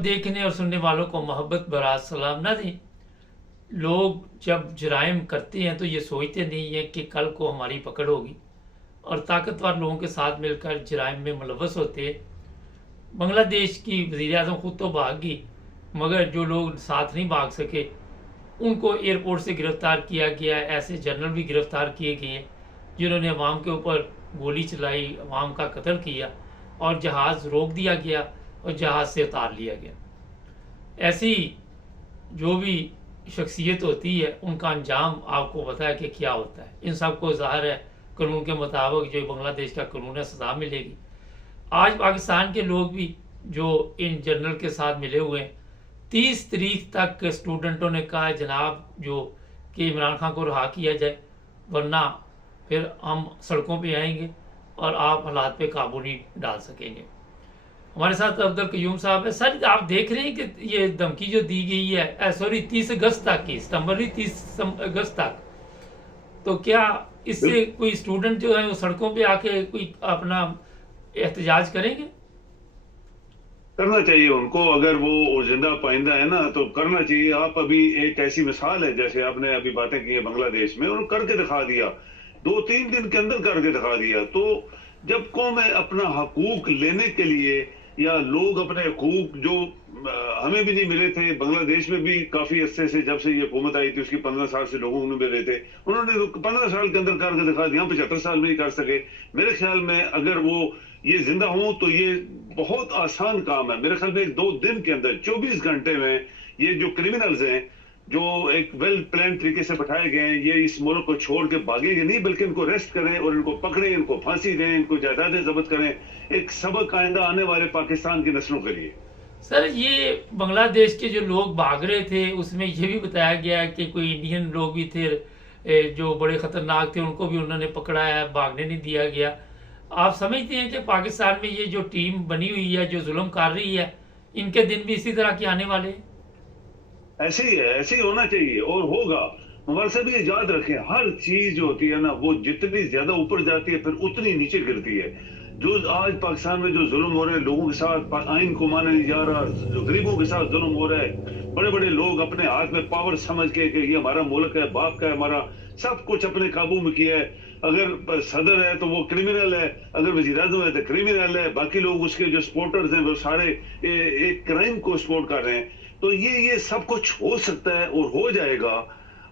सब देखने और सुनने वालों को मोहब्बत भरा सलाम ना दें। लोग जब जराइम करते हैं तो ये सोचते नहीं हैं कि कल को हमारी पकड़ होगी, और ताकतवर लोगों के साथ मिलकर जराइम में मुलव्वस होते हैं। बांग्लादेश की वज़ीर आज़म खुद तो भाग गई, मगर जो लोग साथ नहीं भाग सके उनको एयरपोर्ट से गिरफ्तार किया गया। ऐसे जनरल भी गिरफ्तार किए गए हैं जिन्होंने अवाम के ऊपर गोली चलाई, अवाम का कत्ल किया, और जहाज़ रोक दिया गया और जहाज़ से उतार लिया गया। ऐसी जो भी शख्सियत होती है उनका अंजाम आपको पता है कि क्या होता है। इन सबको ज़ाहिर है कानून के मुताबिक, जो बांग्लादेश का कानून है, सज़ा मिलेगी। आज पाकिस्तान के लोग भी जो इन जनरल के साथ मिले हुए हैं, 30 तारीख तक स्टूडेंटों ने कहा है जनाब जो कि इमरान खान को रिहा किया जाए, वरना फिर हम सड़कों पे आएंगे और आप हालात पे काबू नहीं डाल सकेंगे। हमारे साथ अब्दुल कयूम साहब है। सर, आप देख रहे हैं कि ये धमकी जो दी गई है, सॉरी 30 अगस्त तक की, सितंबर नहीं 30 अगस्त तक, तो क्या इससे कोई स्टूडेंट जो है वो सड़कों पे आके कोई अपना एहतजाज करेंगे? करना चाहिए उनको, अगर वो जिंदा पाइंदा है ना तो करना चाहिए। आप अभी एक ऐसी मिसाल है, जैसे आपने अभी बातें की है बांग्लादेश में, उन्होंने करके दिखा दिया, 2-3 दिन के अंदर करके दिखा दिया। तो जब कौमें अपना हकूक लेने के लिए, या लोग अपने हकूक जो हमें भी नहीं मिले थे, बांग्लादेश में भी काफी अरसे से, जब से ये हुकूमत आई थी उसकी 15 साल से लोगों को मिले थे, उन्होंने 15 साल के अंदर करके दिखा दिया। 75 साल में ही कर सके। मेरे ख्याल में अगर वो ये जिंदा हो तो ये बहुत आसान काम है। मेरे ख्याल में 2 दिन के अंदर, 24 घंटे में, ये जो क्रिमिनल्स हैं जो एक वेल प्लान तरीके से बैठाए गए हैं, ये इस मुल्क को छोड़ के भागेंगे नहीं, बल्कि इनको अरेस्ट करें और इनको पकड़ें, इनको फांसी दें, इनको जायदादें जब्त करें। एक सबक आइंदा आने वाले पाकिस्तान की नस्लों के लिए। सर, ये बांग्लादेश के जो लोग भाग रहे थे उसमें ये भी बताया गया कि कोई इंडियन लोग भी थे जो बड़े खतरनाक थे, उनको भी उन्होंने पकड़ा है, भागने नहीं दिया गया। आप समझते हैं कि पाकिस्तान में ये जो टीम बनी हुई है जो जुल्म कर रही है, इनके दिन भी इसी तरह के आने वाले हैं? ऐसे ही है, ऐसे ही होना चाहिए और होगा। हमारे से भी याद रखें, हर चीज जो होती है ना, वो जितनी ज्यादा ऊपर जाती है फिर उतनी नीचे गिरती है। जो आज पाकिस्तान में जो जुल्म हो रहे हैं लोगों के साथ, आइन को माना नहीं जा रहा, जो गरीबों के साथ जुल्म हो रहा है, बड़े बड़े लोग अपने हाथ में पावर समझ के कि ये हमारा मुल्क है, बाप का है हमारा, सब कुछ अपने काबू में किया है। अगर सदर है तो वो क्रिमिनल है, अगर वजीर आजम है तो क्रिमिनल है, बाकी लोग उसके जो सपोर्टर्स हैं वो सारे एक क्राइम को सपोर्ट कर रहे हैं। तो ये सब कुछ हो सकता है और हो जाएगा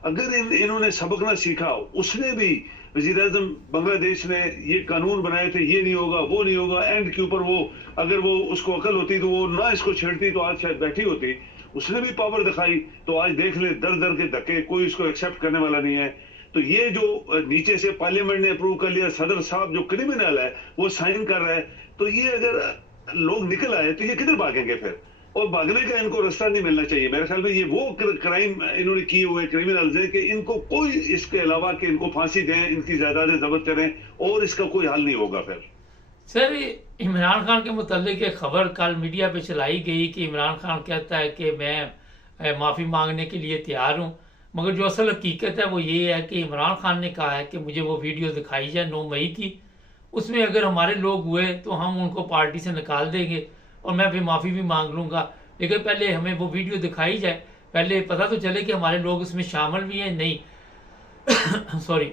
अगर इन्होंने सबक ना सीखा। उसने भी, वजीर आजम बांग्लादेश ने ये कानून बनाए थे, ये नहीं होगा वो नहीं होगा, एंड के ऊपर वो, अगर वो उसको अकल होती तो वो ना इसको छेड़ती तो आज शायद बैठी होती। उसने भी पावर दिखाई, तो आज देख ले दर दर के धक्के, कोई इसको एक्सेप्ट करने वाला नहीं है। तो ये जो नीचे से पार्लियामेंट ने अप्रूव कर लिया, सदर साहब जो क्रिमिनल है वो साइन कर रहा है, तो ये अगर लोग निकल आए तो ये किधर भागेंगे फिर? और भागने का इनको रास्ता नहीं मिलना चाहिए। मेरे ख्याल में ये वो क्राइम इन्होंने किए हुए क्रिमिनल्स हैं कि इनको कोई इसके अलावा कि इनको फांसी दें, इनकी जायदादें जब्त करें, और इसका कोई हल नहीं होगा फिर। सर, इमरान खान के मुतालिक एक खबर कल मीडिया पे चलाई गई कि इमरान खान कहता है कि मैं माफ़ी मांगने के लिए तैयार हूँ, मगर जो असल हकीकत है वो ये है कि इमरान खान ने कहा है कि मुझे वो वीडियो दिखाई जाए 9 मई की, उसमें अगर हमारे लोग हुए तो हम उनको पार्टी से निकाल देंगे और मैं फिर माफ़ी भी मांग लूँगा, लेकिन पहले हमें वो वीडियो दिखाई जाए, पहले पता तो चले कि हमारे लोग उसमें शामिल भी हैं नहीं। सॉरी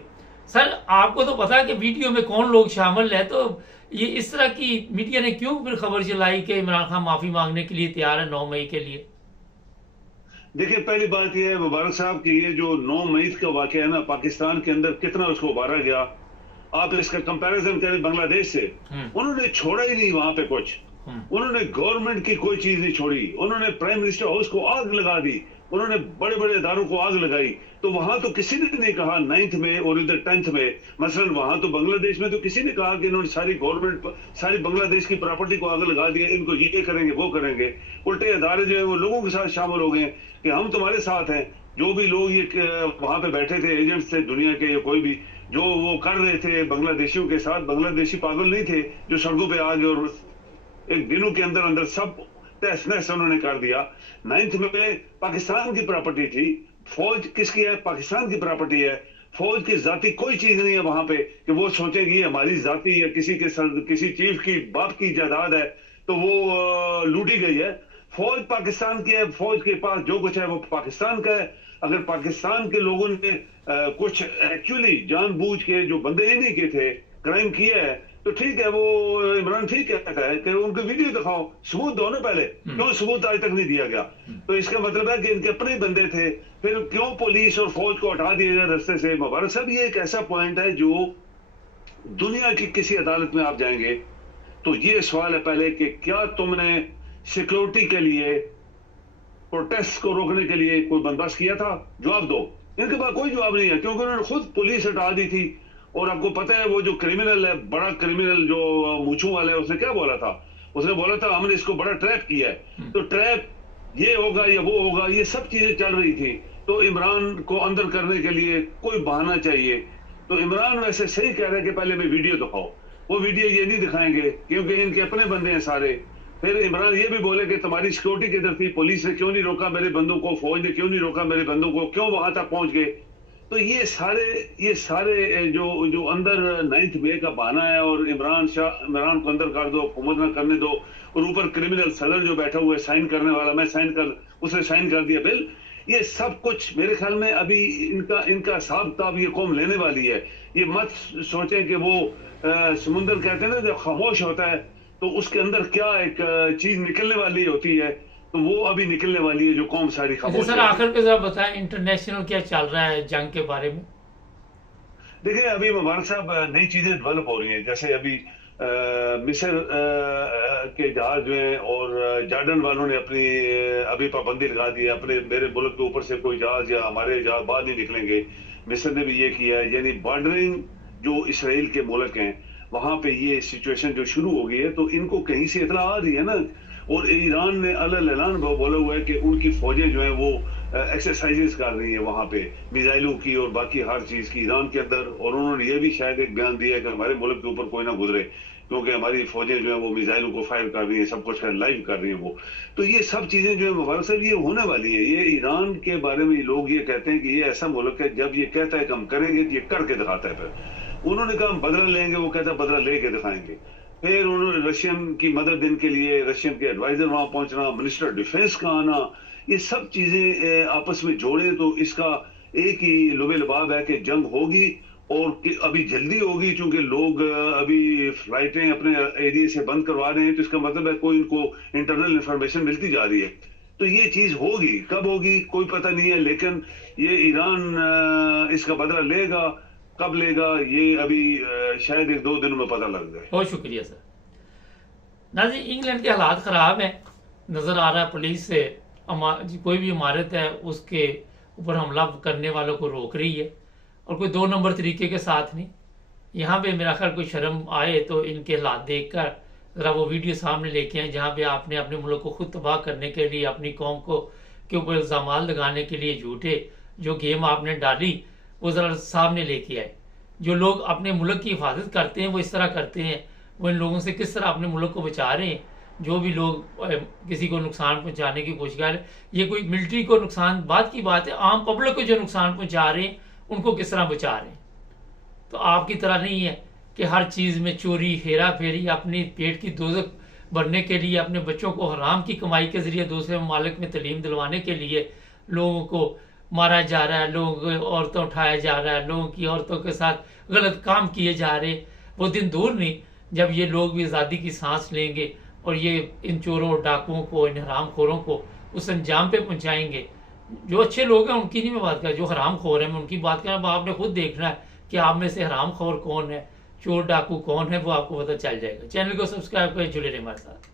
सर, आपको तो पता है कि वीडियो में कौन लोग शामिल है, तो ये इस तरह की मीडिया ने क्यों फिर खबर चलाई कि इमरान खान माफ़ी मांगने के लिए तैयार है 9 मई के लिए? देखिए, पहली बात यह है मुबारक साहब कि ये जो 9 मई का वाकया है ना, पाकिस्तान के अंदर कितना उसको उभारा गया। आप इसका कंपैरिजन करें बांग्लादेश से, उन्होंने छोड़ा ही नहीं वहां पे कुछ। उन्होंने गवर्नमेंट की कोई चीज नहीं छोड़ी, उन्होंने प्राइम मिनिस्टर हाउस को आग लगा दी, उन्होंने बड़े बड़े इदारों को आग लगाई। तो वहां तो किसी ने नहीं कहा 9th में और इधर 10th में, मसलन वहां तो बांग्लादेश में तो किसी ने कहा कि इन्होंने सारी गवर्नमेंट, सारी बांग्लादेश की प्रॉपर्टी को आग लगा दिया, इनको ये करेंगे वो करेंगे। उल्टे अदारे जो है वो लोगों के साथ शामिल हो गए कि हम तुम्हारे साथ हैं। जो भी लोग ये वहां पे बैठे थे, एजेंट्स थे दुनिया के या कोई भी, जो वो कर रहे थे बांग्लादेशियों के साथ, बांग्लादेशी पागल नहीं थे जो सड़कों पे आ गए और एक दिनों के अंदर अंदर सब तहस नहस उन्होंने कर दिया। 9th में पाकिस्तान की प्रॉपर्टी थी, फौज किसकी है? पाकिस्तान की प्रॉपर्टी है। फौज की जाती कोई चीज नहीं है वहां पे कि वो सोचेगी हमारी जाती या किसी चीफ की बाप की जायदाद है तो वो लूटी गई है। फौज पाकिस्तान की है, फौज के पास जो कुछ है वो पाकिस्तान का है। अगर पाकिस्तान के लोगों ने कुछ एक्चुअली जानबूझ के जो बंदे इन्हीं के थे क्राइम किया है तो ठीक है, वो इमरान ठीक कहता है कि उनको वीडियो दिखाओ, सबूत दो ना पहले। क्यों सबूत आज तक नहीं दिया गया? तो इसका मतलब है कि इनके अपने बंदे थे, फिर क्यों पुलिस और फौज को हटा दिया जाए रास्ते से? मुबारक साहब, ये एक ऐसा पॉइंट है जो दुनिया की किसी अदालत में आप जाएंगे तो ये सवाल है पहले कि क्या तुमने सिक्योरिटी के लिए, प्रोटेस्ट को रोकने के लिए कोई बंदोबस्त किया था? जवाब दो। इनके पास कोई जवाब नहीं है, क्योंकि उन्होंने खुद पुलिस हटा दी थी। और आपको पता है वो जो क्रिमिनल है, बड़ा क्रिमिनल जो मूंछों वाला है, उसने क्या बोला था? उसने बोला था हमने इसको बड़ा ट्रैप किया है। तो ट्रैप ये होगा या वो होगा, ये सब चीजें चल रही थी। तो इमरान को अंदर करने के लिए कोई बहाना चाहिए। तो इमरान वैसे सही कह रहे हैं कि पहले मैं वीडियो दिखाओ। वो वीडियो ये नहीं दिखाएंगे क्योंकि इनके अपने बंदे हैं सारे। फिर इमरान ये भी बोले कि तुम्हारी सिक्योरिटी किधर थी? पुलिस ने क्यों नहीं रोका मेरे बंदों को? फौज ने क्यों नहीं रोका मेरे बंदों को? क्यों वहां तक पहुंच गए? तो ये सारे जो अंदर 9 मई का बहाना है, और इमरान को अंदर कर दो, हुकूमत ना करने दो, और ऊपर क्रिमिनल सदर जो बैठा हुआ है साइन करने वाला, उसने साइन कर दिया बिल। ये सब कुछ मेरे ख्याल में अभी इनका हिसाब किताब ये कौम लेने वाली है। ये मत सोचें कि वो समुंदर कहते हैं ना जब खामोश होता है तो उसके अंदर क्या एक चीज निकलने वाली होती है, तो वो अभी निकलने वाली है जो कौम सारी खामोश सर, आखिर पे जरा बताएं इंटरनेशनल क्या चल रहा है जंग के बारे में? देखिए, अभी मुबारक साहब नई चीजें डेवलप हो रही हैं। जैसे अभी मिस्र के जहाज में और जॉर्डन वालों ने अपनी अभी पाबंदी लगा दी है, अपने मेरे मुल्क के ऊपर से कोई जहाज या हमारे जहाज बाहर नहीं निकलेंगे। मिस्र ने भी ये किया है, यानी बॉर्डरिंग जो इसराइल के मुल्क हैं वहां पे ये सिचुएशन जो शुरू हो गई है, तो इनको कहीं से इतला आ रही है ना। और ईरान ने अलग बोला हुआ है कि उनकी फौजें जो है वो एक्सरसाइजेस कर रही है वहां पे, मिसाइलों की और बाकी हर चीज की ईरान के अंदर। और उन्होंने ये भी शायद एक बयान दिया है कि हमारे मुल्क के ऊपर कोई ना गुजरे, क्योंकि हमारी फौजें जो है वो मिसाइलों को फायर कर रही है, सब कुछ लाइव कर रही है वो। तो ये सब चीजें जो है मुबारक साहब ये होने वाली है। ये ईरान के बारे में लोग ये कहते हैं कि ये ऐसा मुल्क है जब ये कहता है कि हम करेंगे तो ये करके दिखाता है। फिर उन्होंने कहा हम बदला लेंगे, वो कहता है बदला लेके दिखाएंगे। फिर उन्होंने रशियन की मदद इनके लिए रशियन के एडवाइजर वहां पहुंचना, मिनिस्टर डिफेंस का आना, ये सब चीजें आपस में जोड़े तो इसका एक ही लुबे लबाब है कि जंग होगी, और कि अभी जल्दी होगी, क्योंकि लोग अभी फ्लाइटें अपने एरिया से बंद करवा रहे हैं। तो इसका मतलब है कोई इनको इंटरनल इंफॉर्मेशन मिलती जा रही है। तो ये चीज होगी, कब होगी कोई पता नहीं है, लेकिन ये ईरान इसका बदला लेगा। कब लेगा ये अभी शायद 1-2 दिनों में पता लग जाए। बहुत शुक्रिया सर। नाज़रीन, इंग्लैंड के हालात ख़राब हैं, नज़र आ रहा है पुलिस से कोई भी इमारत है उसके ऊपर हमला करने वालों को रोक रही है, और कोई 2 नंबर तरीके के साथ नहीं। यहाँ पे मेरा ख्याल कोई शर्म आए तो इनके हालात देख कर ज़रा वो वीडियो सामने लेके आए जहाँ पे आपने अपने मुल्क को खुद तबाह करने के लिए, अपनी कौम को के ऊपर इल्ज़ाम लगाने के लिए झूठे जो गेम आपने डाली वो ज़रा सामने लेके आए। जो लोग अपने मुल्क की हिफाजत करते हैं वो इस तरह करते हैं, वो इन लोगों से किस तरह अपने मुल्क को बचा रहे हैं। जो भी लोग किसी को नुकसान पहुंचाने की कोशिश कर रहे हैं, ये कोई मिलिट्री को नुकसान बात की बात है, आम पब्लिक को जो नुकसान पहुंचा रहे हैं उनको किस तरह बचा रहे हैं। तो आपकी तरह नहीं है कि हर चीज़ में चोरी, हेरा फेरी, अपनी पेट की दोजक भरने के लिए, अपने बच्चों को हराम की कमाई के जरिए दूसरे ममालिक में तलीम दिलवाने के लिए लोगों को मारा जा रहा है, लोग औरतों उठाया जा रहा है, लोगों की औरतों के साथ गलत काम किए जा रहे। वो दिन दूर नहीं जब ये लोग भी आज़ादी की सांस लेंगे और ये इन चोरों और डाकुओं को, इन हरामखोरों को उस अंजाम पे पहुंचाएंगे। जो अच्छे लोग हैं उनकी नहीं मैं बात कर, जो हरामखोर है मैं उनकी बात कर। अब आपने खुद देखना है कि आप में से हरामखोर कौन है, चोर डाकू कौन है, वो आपको पता चल जाएगा। चैनल को सब्सक्राइब करें, जुड़े रहें हमारे साथ।